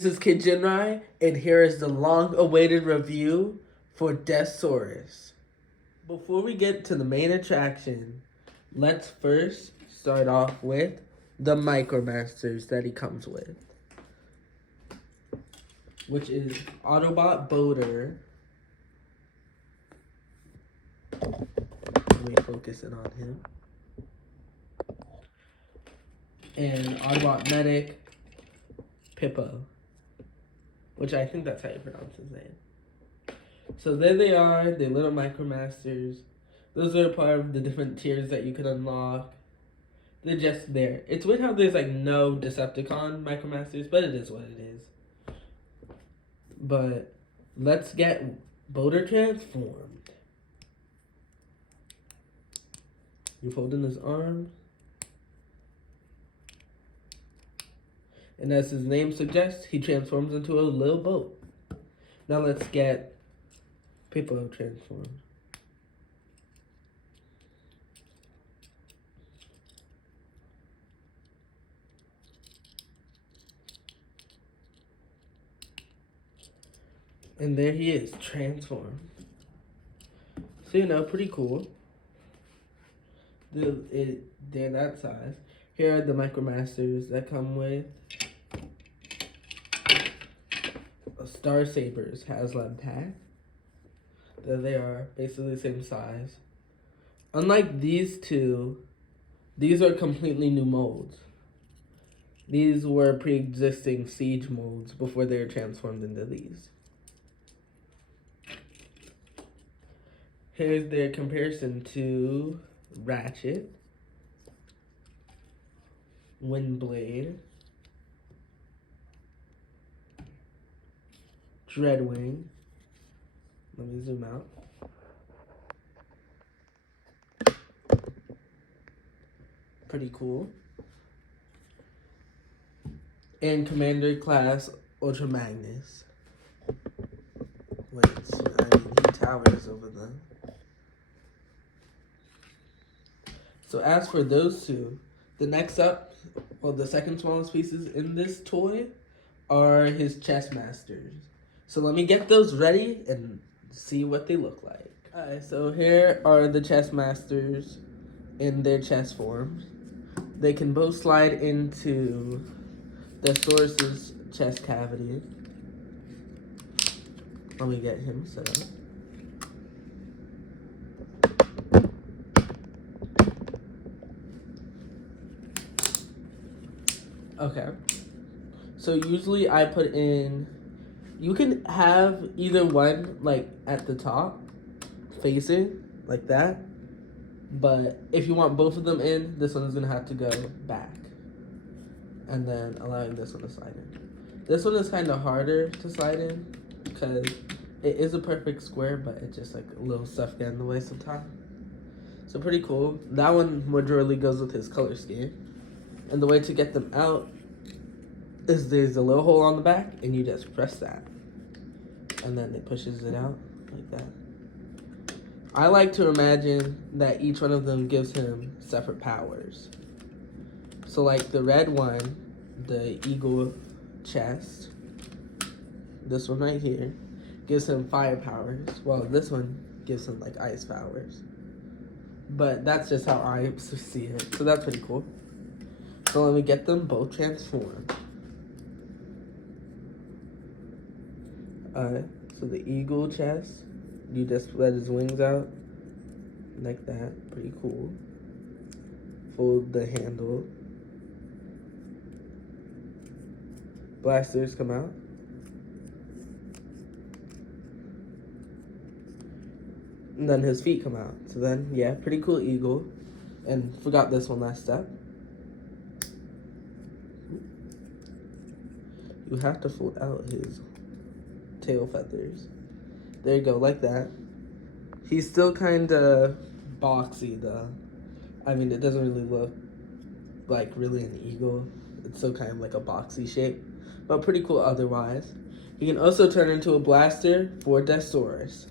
This is Kid Ginrai, and here is the long-awaited review for Deathsaurus. Before we get to the main attraction, let's first start off with the Micromasters that he comes with, which is Autobot Boater. Let me focus in on him. And Autobot Medic Pippo, which I think that's how you pronounce his name. So there they are, the little Micromasters. Those are part of the different tiers that you can unlock. They're just there. It's weird how there's like no Decepticon Micromasters, but it is what it is. But let's get Boater transformed. You fold in his arms. And as his name suggests, he transforms into a little boat. Now let's get Pippo transformed. And there he is, transformed. So, you know, pretty cool. They're that size. Here are the Micromasters that come with a Star Sabers HASLAB pack. There they are, basically the same size. Unlike these two, these are completely new molds. These were pre-existing Siege molds before they were transformed into these. Here's their comparison to Ratchet, Windblade, Dreadwing. Let me zoom out. Pretty cool. And Commander Class Ultra Magnus. Wait, I mean, he towers over them. So as for those two, the next up, well, the second smallest pieces in this toy are his chess masters. So let me get those ready and see what they look like. Alright, so here are the chess masters in their chess forms. They can both slide into Deathsaurus's chest cavity. Let me get him set up. Okay. So usually I put in, you can have either one like at the top, facing like that. But if you want both of them in, this one is gonna have to go back. And then allowing this one to slide in. This one is kind of harder to slide in because it is a perfect square, but it's just like a little stuff getting in the way sometimes. So pretty cool. That one majorly goes with his color scheme. And the way to get them out is there's a little hole on the back, and you just press that. And then it pushes it out like that. I like to imagine that each one of them gives him separate powers. So like the red one, the eagle chest, this one right here, gives him fire powers. Well, this one gives him like ice powers. But that's just how I see it. So that's pretty cool. So let me get them both transformed. So the eagle chest, you just let his wings out like that. Pretty cool. Fold the handle. Blasters come out. And then his feet come out. So then, yeah, pretty cool eagle. And forgot this one last step. You have to fold out his tail feathers. There you go, like that. He's still kind of boxy though. I mean, it doesn't really look like really an eagle. It's still kind of like a boxy shape, but pretty cool otherwise. He can also turn into a blaster for Deathsaurus,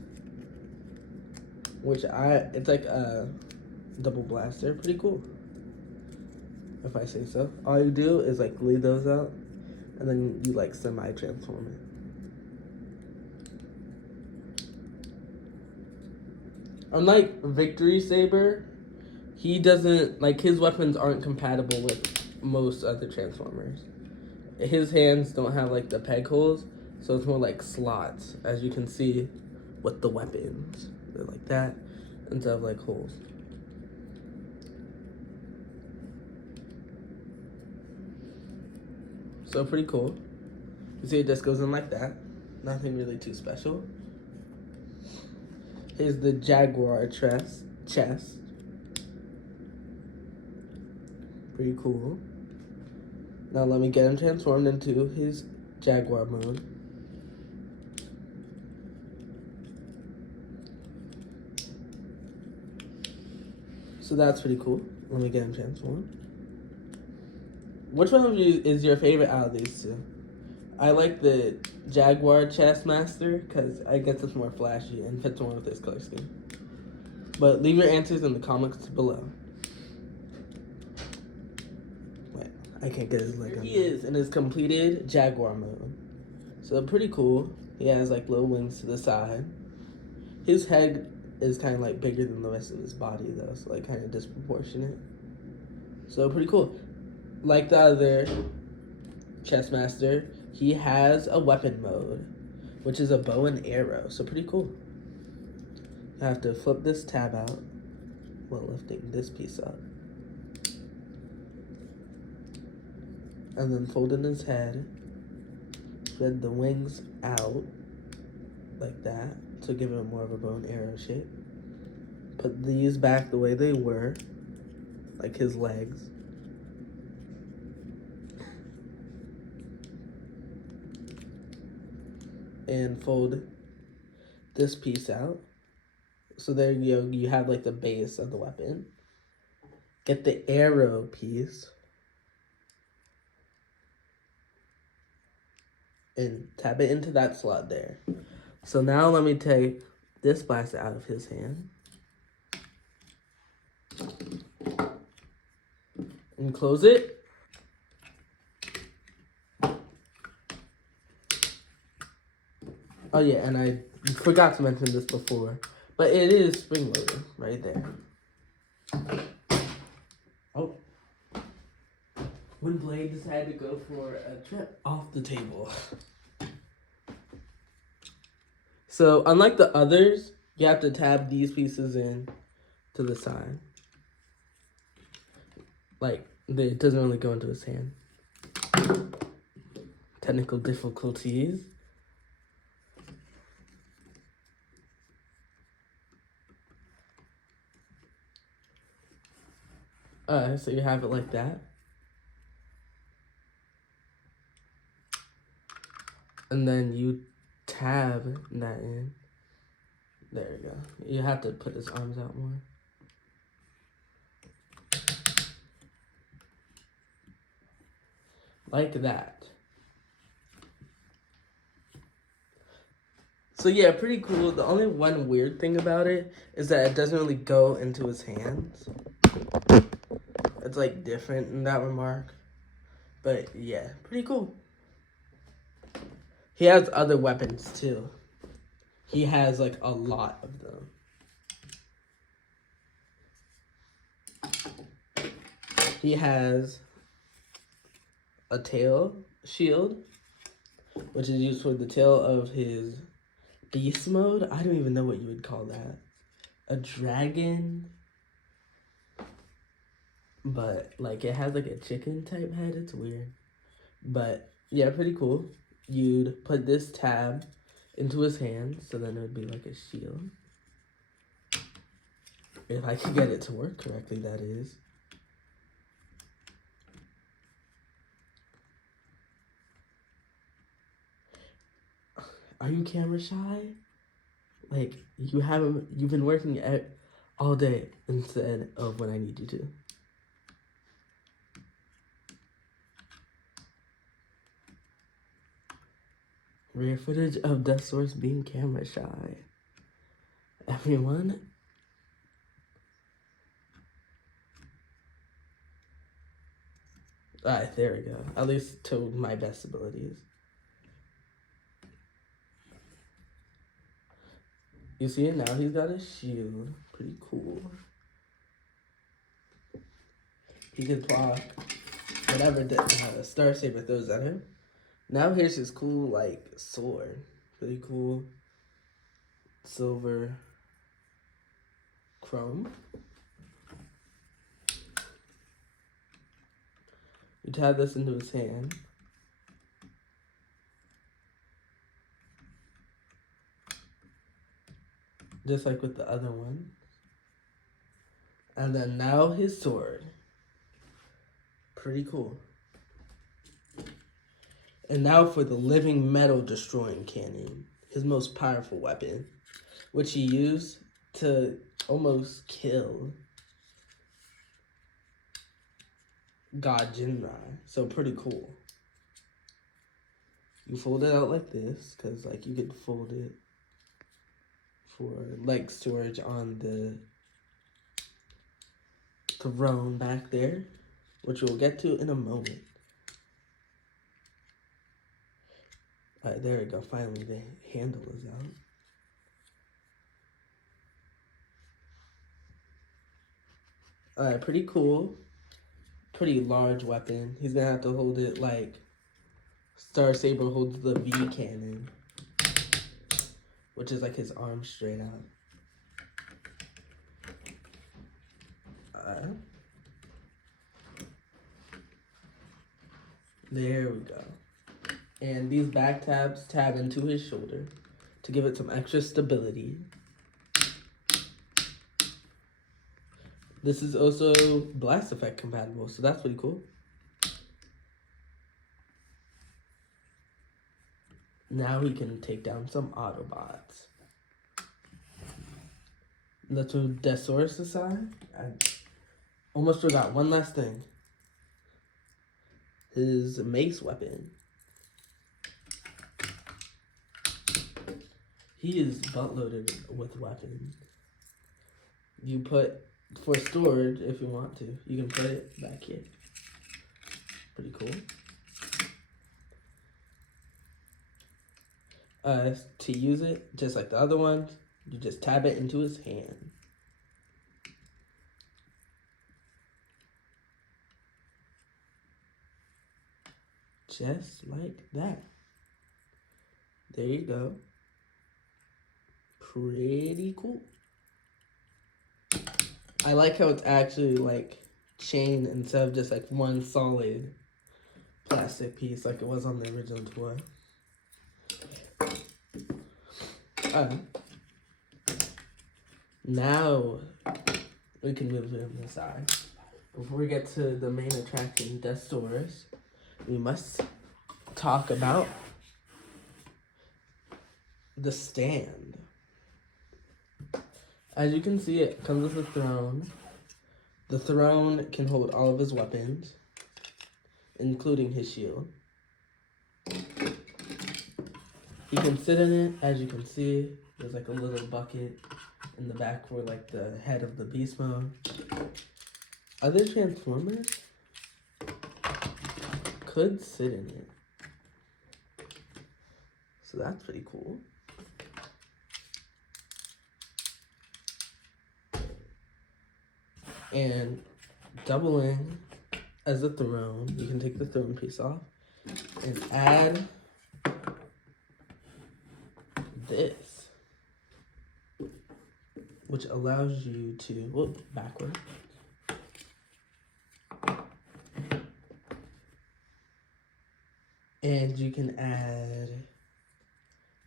which it's like a double blaster. Pretty cool, if I say so. All you do is like leave those out, and then you like semi-transform it. Unlike Victory Saber, he doesn't, like, his weapons aren't compatible with most other Transformers. His hands don't have like the peg holes, so it's more like slots, as you can see with the weapons. They're like that instead of like holes. So pretty cool. You see it just goes in like that. Nothing really too special. Here's the Jaguar chest. Pretty cool. Now let me get him transformed into his Jaguar mode. So that's pretty cool. Let me get him transformed. Which one of you is your favorite out of these two? I like the Jaguar Chess Master because I guess it's more flashy and fits more with this color scheme. But leave your answers in the comments below. Wait, I can't get his leg on. He is in his completed Jaguar mode. So pretty cool. He has like little wings to the side. His head is kind of like bigger than the rest of his body though, so like kind of disproportionate. So pretty cool. Like the other Chess Master, he has a weapon mode, which is a bow and arrow. So pretty cool. I have to flip this tab out while lifting this piece up. And then fold in his head. Spread the wings out like that to give it more of a bow and arrow shape. Put these back the way they were, like his legs. And fold this piece out. So there you go, you have like the base of the weapon. Get the arrow piece and tap it into that slot there. So now let me take this blaster out of his hand and close it. Oh yeah, and I forgot to mention this before, but it is spring loaded right there. Oh. When Blade decided to go for a trip off the table. So unlike the others, you have to tab these pieces in to the side. Like, it doesn't really go into his hand. Technical difficulties. So you have it like that. And then you tab that in. There you go. You have to put his arms out more. Like that. So yeah, pretty cool. The only one weird thing about it is that it doesn't really go into his hands. It's like different in that remark. But yeah, pretty cool. He has other weapons too. He has like a lot of them. He has a tail shield, which is used for the tail of his beast mode. I don't even know what you would call that. A dragon. But like it has like a chicken type head. It's weird. But yeah, pretty cool. You'd put this tab into his hand, so then it would be like a shield. If I could get it to work correctly, that is. Are you camera shy? Like, you've been working all day instead of when I need you to. Rare footage of Deathsaurus being camera shy. Everyone. Alright, there we go. At least to my best abilities. You see it now? He's got a shield. Pretty cool. He can block whatever Star Saber throws at him. Now here's his cool, like, sword. Pretty cool. Silver. Chrome. You tab this into his hand. Just like with the other one. And then now his sword. Pretty cool. And now for the living metal destroying cannon. His most powerful weapon. Which he used to almost kill God Ginrai. So pretty cool. You fold it out like this, because like you could fold it for leg storage on the throne back there, which we'll get to in a moment. Alright, there we go. Finally, the handle is out. Alright, pretty cool. Pretty large weapon. He's gonna have to hold it like Star Saber holds the V cannon, which is like his arm straight out. There we go. And these back tabs tab into his shoulder to give it some extra stability. This is also blast effect compatible, so that's pretty cool. Now he can take down some Autobots. Let's move Deathsaurus aside. I almost forgot one last thing. His mace weapon. He is butt-loaded with weapons. You put, for storage, if you want to, you can put it back here. Pretty cool. To use it, just like the other ones, you just tab it into his hand. Just like that. There you go. Pretty cool. I like how it's actually like chain instead of just like one solid plastic piece like it was on the original toy. Now we can move him aside. Before we get to the main attraction, Deathsaurus, we must talk about the stand. As you can see, it comes with a throne. The throne can hold all of his weapons, including his shield. He can sit in it, as you can see. There's like a little bucket in the back for like the head of the beast mode. Other Transformers could sit in it. So that's pretty cool. And doubling as a throne, you can take the throne piece off and add this, which allows you to, whoop, backward. And you can add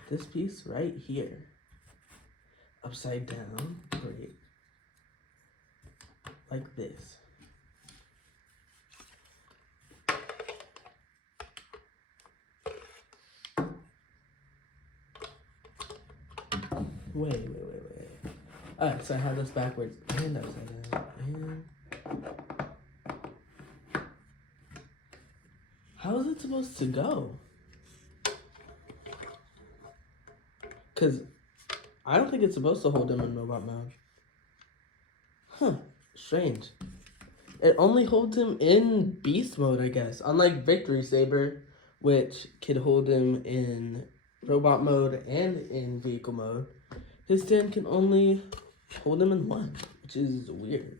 this piece right here, upside down, great, like this. Wait. Alright, so I have this backwards and upside down. And how is it supposed to go? Because I don't think it's supposed to hold him in robot mode. Huh, strange. It only holds him in beast mode, I guess. Unlike Victory Saber, which could hold him in robot mode and in vehicle mode, his stand can only hold him in one, which is weird.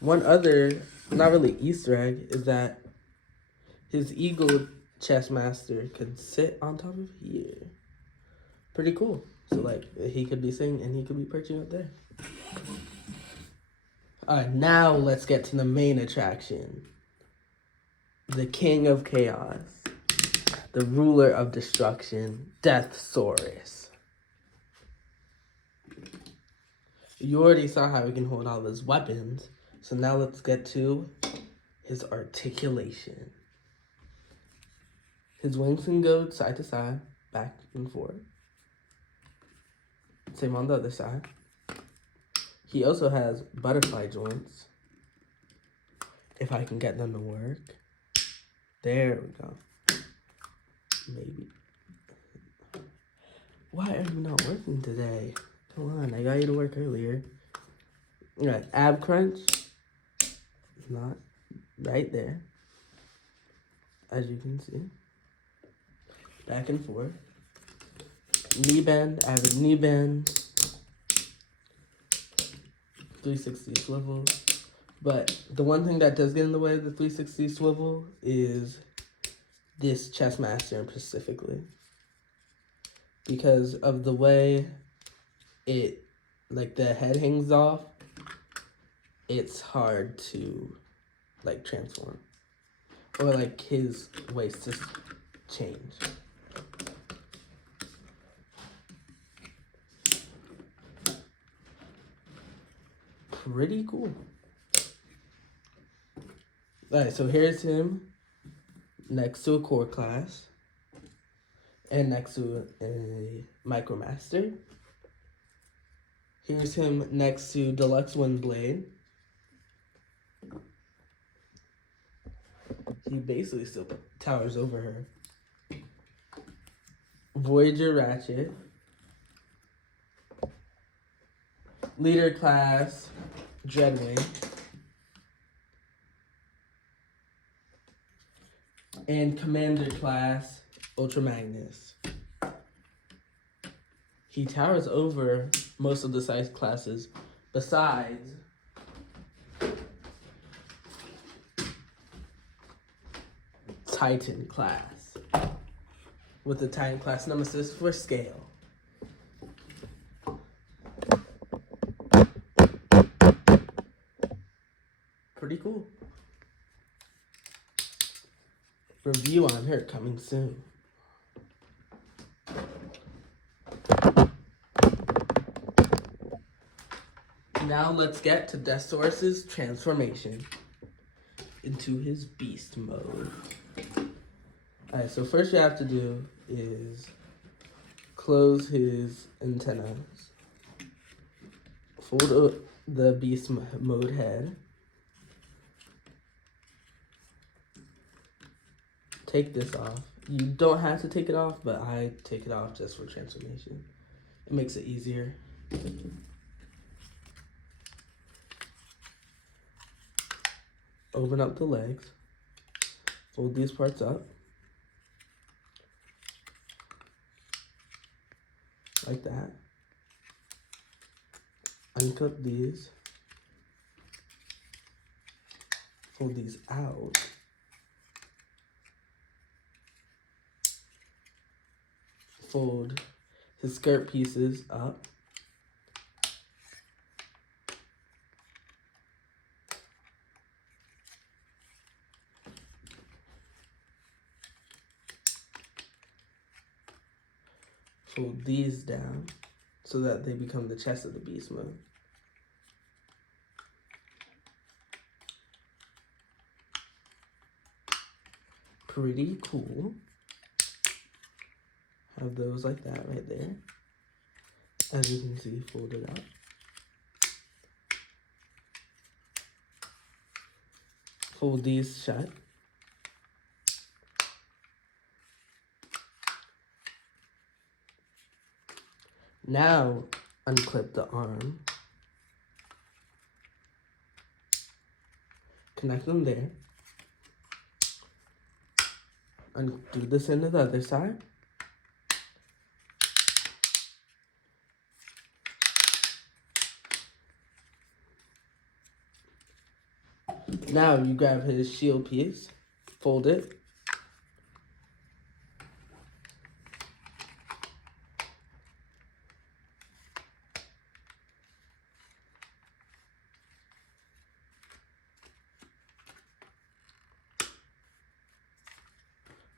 One other, not really Easter egg, is that his Eagle Chess Master could sit on top of here. Pretty cool. So, like, he could be sitting and he could be perching up there. Alright, now let's get to the main attraction. The King of Chaos. The Ruler of Destruction, Deathsaurus. You already saw how he can hold all his weapons. So now let's get to his articulation. His wings can go side to side, back and forth. Same on the other side. He also has butterfly joints. If I can get them to work. There we go. Maybe. Why are you not working today? Come on, I got you to work earlier. Alright, ab crunch. Not right there. As you can see. Back and forth. Knee bend, average knee bend. 360 swivel. But the one thing that does get in the way of the 360 swivel is this chess master specifically. Because of the way it, like, the head hangs off, it's hard to, like, transform. Or, like, his waist just change. Pretty cool. Alright, so here's him next to a core class and next to a Micromaster. Here's him next to Deluxe Windblade. He basically still towers over her. Voyager Ratchet. Leader class Dreadwing. And Commander class Ultra Magnus. He towers over most of the size classes besides Titan class, with the Titan class nemesis for scale. Pretty cool. Review on her coming soon. Now let's get to Deathsaurus' transformation into his beast mode. Alright, so first you have to do is close his antennas. Fold the beast mode head. Take this off. You don't have to take it off, but I take it off just for transformation. It makes it easier. Open up the legs. Fold these parts up. Like that. Unclip these. Fold these out. Fold his skirt pieces up. Fold these down so that they become the chest of the beast mode. Pretty cool. Have those like that right there. As you can see, folded up. Fold these shut. Now, unclip the arm, connect them there, and do this into the other side. Now you grab his shield piece, fold it,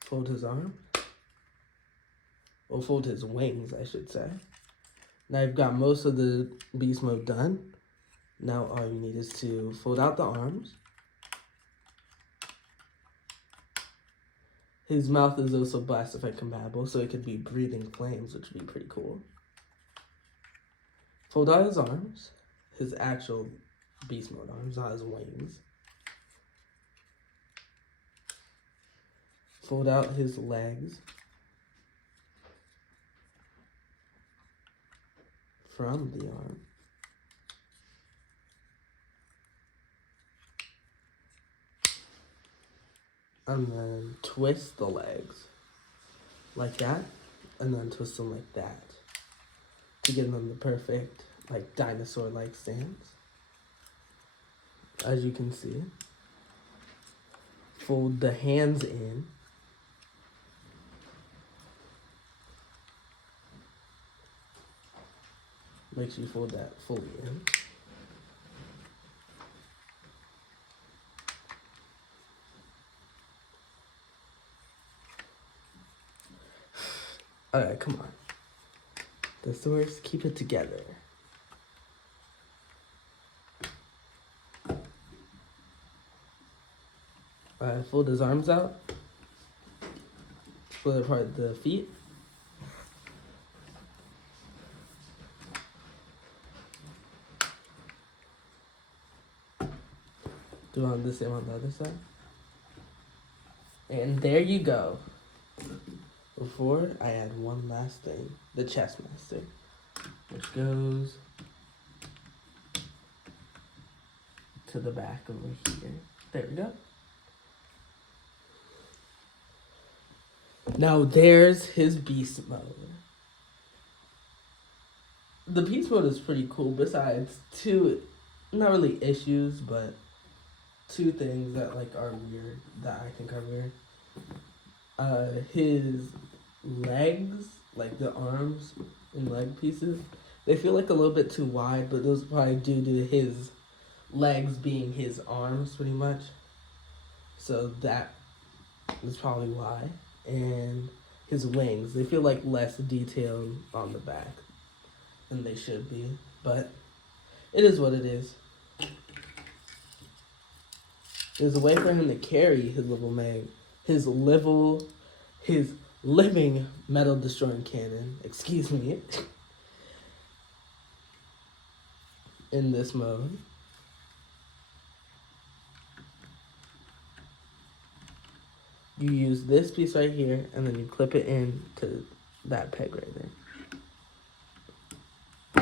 fold his arm, or fold his wings, I should say. Now you've got most of the beast mode done. Now all you need is to fold out the arms. His mouth is also blast effect compatible, so it could be breathing flames, which would be pretty cool. Fold out his arms, his actual beast mode arms, not his wings. Fold out his legs from the arm. And then twist the legs like that, and then twist them like that to give them the perfect, like, dinosaur-like stance. As you can see, fold the hands in. Make sure you fold that fully in. Alright, come on. Deathsaurus, keep it together. Fold his arms out. Split apart the feet. Do on the same on the other side. And there you go. Before I add one last thing, the chest master, which goes to the back over here. There we go. Now there's his beast mode. The beast mode is pretty cool, besides two, not really issues, but two things that, like, are weird that I can cover. His legs, like the arms and leg pieces, they feel like a little bit too wide, but those probably due to his legs being his arms pretty much. So that is probably why. And his wings, they feel like less detailed on the back than they should be, but it is what it is. There's a way for him to carry his his living metal destroying cannon, excuse me, in this mode. You use this piece right here, and then you clip it in to that peg right there.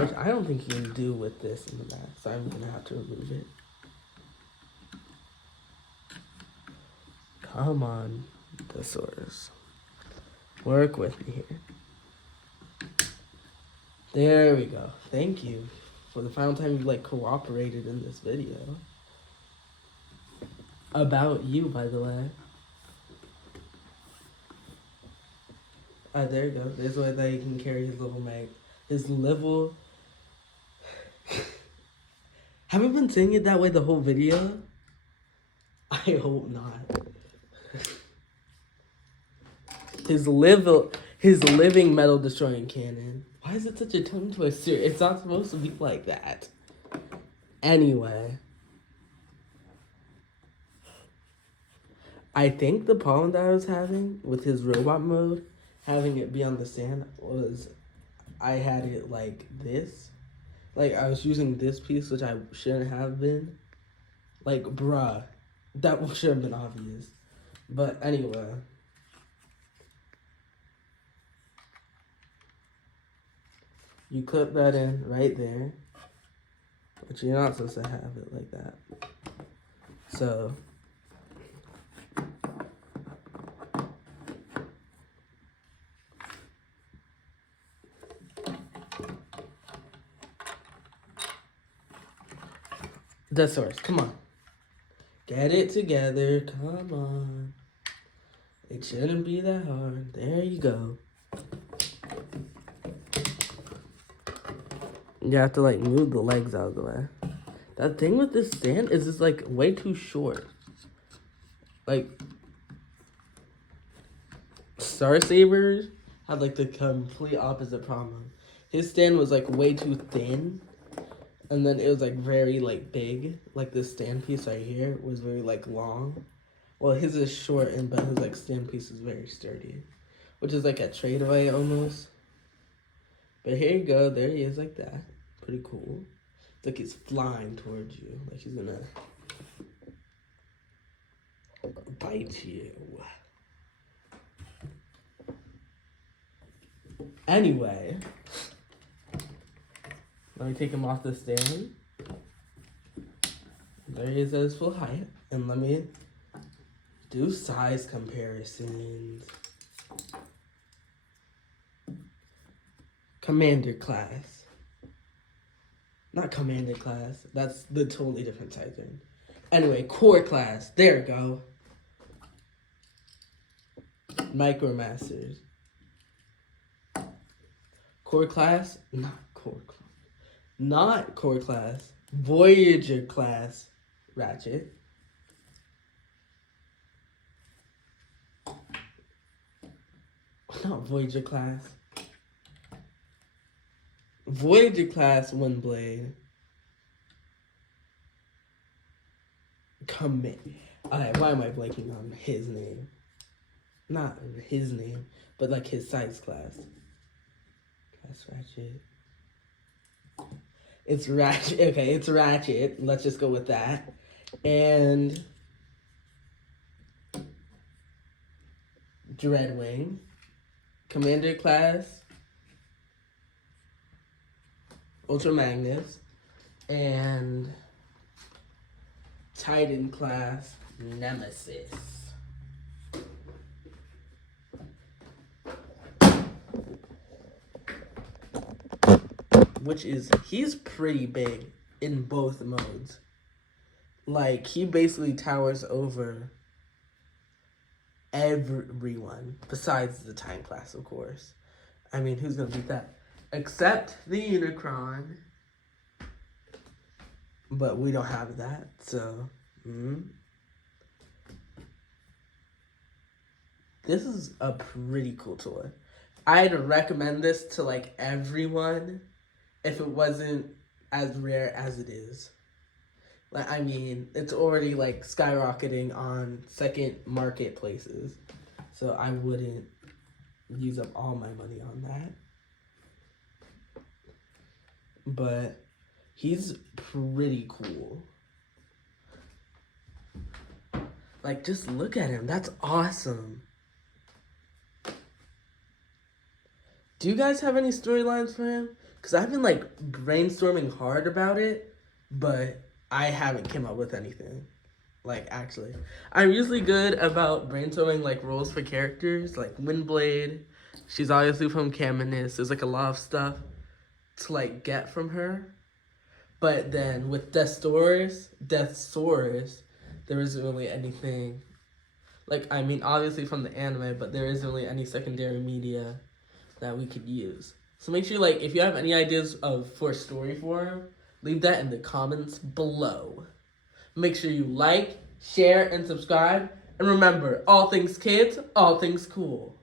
Which I don't think you can do with this in the back, so I'm gonna have to remove it. Come on, Deathsaurus. Work with me here. There we go. Thank you for the final time you, like, cooperated in this video. About you, by the way. There you go. There's a way that he can carry his little mag. His level. Have I been saying it that way the whole video? I hope not. His living metal destroying cannon. Why is it such a tongue twister? It's not supposed to be like that. Anyway. I think the problem that I was having with his robot mode, having it be on the stand, was I had it like this. Like, I was using this piece, which I shouldn't have been. Like, bruh. That should have been obvious. But anyway. You clip that in right there. But you're not supposed to have it like that. So Deathsaurus, come on. Get it together, come on. It shouldn't be that hard. There you go. You have to like move the legs out of the way. That thing with this stand is it's like way too short. Like Star Sabers had like the complete opposite problem. His stand was like way too thin. And then it was like very like big. Like this stand piece right here was very like long. Well, his is short and but his like stand piece is very sturdy. Which is like a trade away almost. But here you go, there he is like that. Pretty cool. It's like he's flying towards you. Like he's gonna bite you. Anyway. Let me take him off the stand. There he is at his full height. And let me do size comparisons. Commander class. Not commander class. That's the totally different size range. Anyway, core class. There we go. Micromasters. Core class. Not core class. Not core class. Voyager class. Ratchet. Not Voyager class. Voyager class Windblade. Commit. Alright, why am I blanking on his name? Not his name, but like his size class. Class Ratchet. It's Ratchet. Okay, it's Ratchet. Let's just go with that. And Dreadwing. Commander class. Ultra Magnus. And Titan class Nemesis. Which is, he's pretty big in both modes. Like, he basically towers over everyone, besides the Titan class, of course. I mean, who's gonna beat that? Except the Unicron. But we don't have that, so... This is a pretty cool toy. I'd recommend this to, like, everyone if it wasn't as rare as it is. Like, I mean, it's already, like, skyrocketing on second marketplaces. So I wouldn't use up all my money on that. But he's pretty cool. Like, just look at him. That's awesome. Do you guys have any storylines for him? Because I've been, like, brainstorming hard about it, but I haven't come up with anything. Like, actually. I'm usually good about brainstorming, like, roles for characters. Like, Windblade. She's obviously from Caminus. There's, like, a lot of stuff to, like, get from her. But then with Deathsaurus, there isn't really anything. Like, I mean, obviously from the anime, but there isn't really any secondary media that we could use. So make sure, like, if you have any ideas for a story for him, leave that in the comments below. Make sure you like, share, and subscribe. And remember, all things kids, all things cool.